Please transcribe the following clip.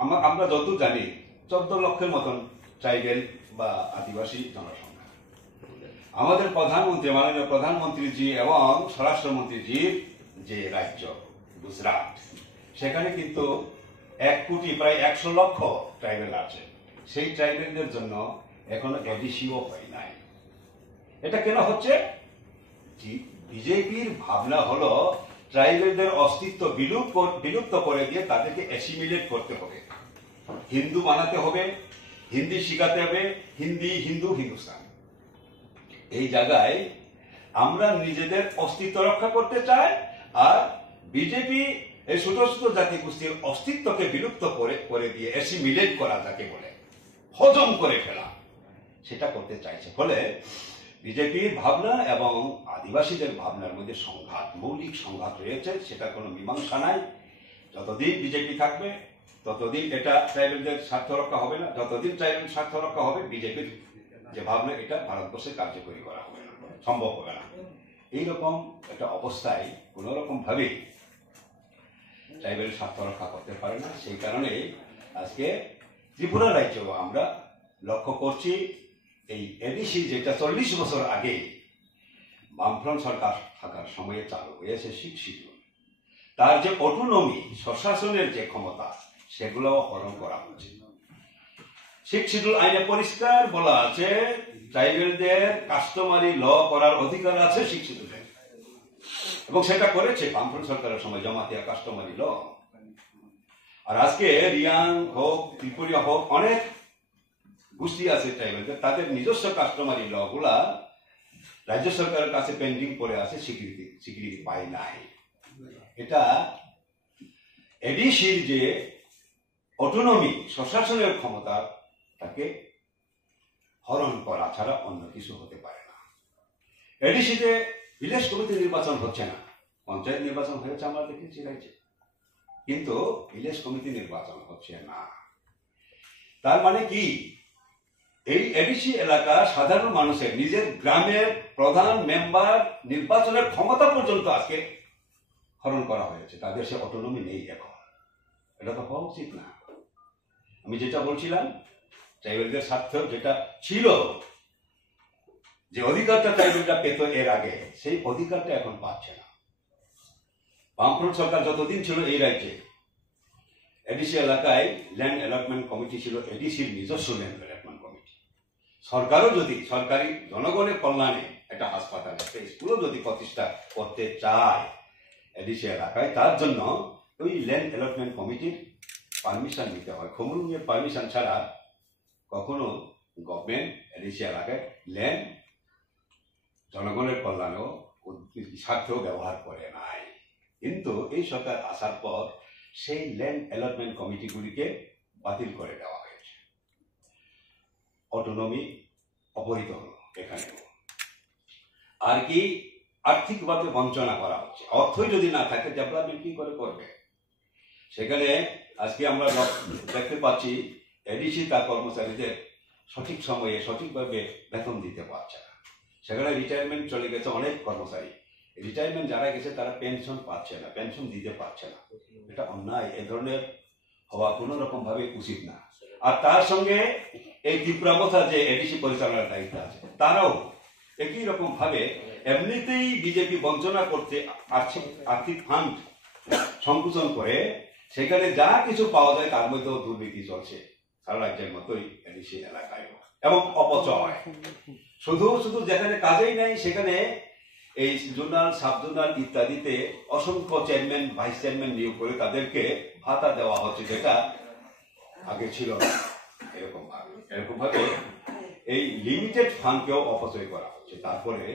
আমরা যতদূর জানি 14 লক্ষের মতন ট্রাইবেল বা আদিবাসী জনসংখ্যা। আমাদের প্রধানমন্ত্রী, মাননীয় প্রধানমন্ত্রীজি এবং স্বরাষ্ট্রমন্ত্রীজির যে রাজ্য গুজরাট, সেখানে কিন্তু 1 কোটি প্রায় 100 লক্ষ ট্রাইবেল আছে। সেই ট্রাইবেলদের জন্য এখনো এডিসিও হয় নাই। এটা কেন হচ্ছে? বিজেপির ভাবনা হলো ট্রাইবেলদের অস্তিত্ব বিলুপ্ত করে দিয়ে তাদেরকে অ্যাসিমিলেট করতে হবে, হিন্দু বানাতে হবে, হিন্দি শিখাতে হবে, হিন্দি হিন্দু হিন্দুস্তান। এই জায়গায় আমরা নিজেদের অস্তিত্ব রক্ষা করতে চাই, আর বিজেপি এই ছোট ছোট জাতি গোষ্ঠীর অস্তিত্বকে বিলুপ্ত করে দিয়ে অ্যাসিমিলেট করা, যাকে বলে হজম করে ফেলা, সেটা করতে চাইছে। ফলে বিজেপির ভাবনা এবং আদিবাসীদের ভাবনার মধ্যে সংঘাত, মৌলিক সংঘাত রয়েছে। সেটা কোনো মীমাংসা নাই। যতদিন বিজেপি থাকবে ততদিন এটা ট্রাইবেলদের স্বার্থ রক্ষা হবে না। যতদিন ট্রাইবেল স্বার্থ রক্ষা হবে, বিজেপির যে ভাবনা এটা ভারতবর্ষে কার্যকরী করা হবে না, সম্ভব হবে না। এইরকম একটা অবস্থায় কোন রকম ভাবে ট্রাইবেল স্বার্থ রক্ষা করতে পারে না। সেই কারণে আজকে ত্রিপুরা রাজ্য আমরা লক্ষ্য করছি, এই এডিসি যেটা 40 বছর আগে বামফ্রন্ট সরকার থাকার সময়ে চালু হয়েছে, 6 শিডিউল, তার যে অটোনমি, স্বশাসনের যে ক্ষমতা, সেগুলো হরণ করা হচ্ছে। 6 শিডিউল আইনে পরিষ্কার বলা আছে ট্রাইবেলদের কাস্টমারি ল করার অধিকার আছে 6 শিডিউলে, এবং সেটা করেছে বামফ্রন্ট সরকারের সময় জমাতিয়া কাস্টমারি ল। আর আজকে রিয়াং হোক, ত্রিপুরা হোক, অনেক গোষ্ঠী আছে ট্রাইবেলদের, তাদের নিজস্ব কাস্টমারি ল গুলা রাজ্য সরকারের কাছে পেন্ডিং পড়ে আছে, স্বীকৃতি পায় নাই। এটা এডিসির যে অটোনমি, স্বশাসনের ক্ষমতা, তাকে হরণ করা ছাড়া অন্য কিছু হতে পারে না। এডিসিতে ভিলেজ কমিটি নির্বাচন হচ্ছে না, পঞ্চায়েত নির্বাচন হয়েছে আমরা দেখেছি রাজ্যে, কিন্তু ভিলেজ কমিটি নির্বাচন হচ্ছে না। তার মানে কি? এই এডিসি এলাকা সাধারণ মানুষের নিজের গ্রামের প্রধান মেম্বার নির্বাচনের ক্ষমতা পর্যন্ত আজকে হরণ করা হয়েছে। তাদের সে অটোনমি নেই এখন। এটা তো হওয়া উচিত না। আমি যেটা বলছিলাম, ট্রাইবেলদের স্বার্থ যেটা ছিল, যে অধিকারটা ট্রাইবেলরা পেত এর আগে, সেই অধিকারটা এখন পাচ্ছে না। বামফ্রন্ট সরকার যতদিন ছিল এই রাজ্যে, এডিসি এলাকায় ল্যান্ড অ্যালটমেন্ট কমিটি ছিল, এডিসির নিজস্ব ল্যান্ড অ্যালটমেন্ট কমিটি। সরকারও যদি সরকারি জনগণের কল্যাণে একটা হাসপাতাল, একটা স্কুলও যদি প্রতিষ্ঠা করতে চায় এডিসি এলাকায়, তার জন্য ওই ল্যান্ড অ্যালটমেন্ট কমিটির পারমিশন নিতে হয়। খমরুংয়ের পারমিশন ছাড়া কখনো গভর্নমেন্ট এডিসি এলাকায় ল্যান্ড জনগণের কল্যাণেও স্বার্থেও ব্যবহার করে নাই। কিন্তু এই সরকার আসার পর সেই ল্যান্ড অ্যালটমেন্ট কমিটিগুলিকে বাতিল করে দেওয়া হয়েছে। অটোনমি অপহৃত হলো এখানে। আর কি আর্থিকভাবে বঞ্চনা করা হচ্ছে। অর্থই যদি না থাকে, ডেভেলপমেন্ট কি করে করবে? সেখানে আজকে আমরা দেখতে পাচ্ছি এডিসি তার কর্মচারীদের সঠিক সময়ে সঠিকভাবে বেতন দিতে পারছে না। সেখানে রিটায়ারমেন্ট চলে গেছে অনেক কর্মচারী। রিটায়ারমেন্ট যারা গেছে তারা পেনশন পাচ্ছে না, পেনশন দিতে পারছে না। এটা অন্যায়। এই ধরনের হওয়া কোনো রকম ভাবে উচিত না। আর তার সঙ্গে এই ত্রিপুরা কথা যে এডিসি পরিচালনার দায়িত্ব আছে, তারাও একই রকম ভাবে এমনিতেই বিজেপি বঞ্চনা করতে আর্থিক ফান্ড সংকুচন করে সেখানে যা কিছু পাওয়া যায় তার মধ্যেও দুর্নীতি চলছে সারা রাজ্যের মতোই এডিসি এলাকায়, এবং অপচয়। শুধু শুধু যেখানে কাজেই নাই সেখানে এই জোনাল, সাব জোনাল ইত্যাদিতে অসংখ্য চেয়ারম্যান, ভাইস চেয়ারম্যান নিয়োগ করে তাদেরকে ভাতা দেওয়া হচ্ছে, যেটা আগে ছিল না। এরকম ভাবে এই লিমিটেড ফান্ডকেও অপচয় করা হচ্ছে। তারপরে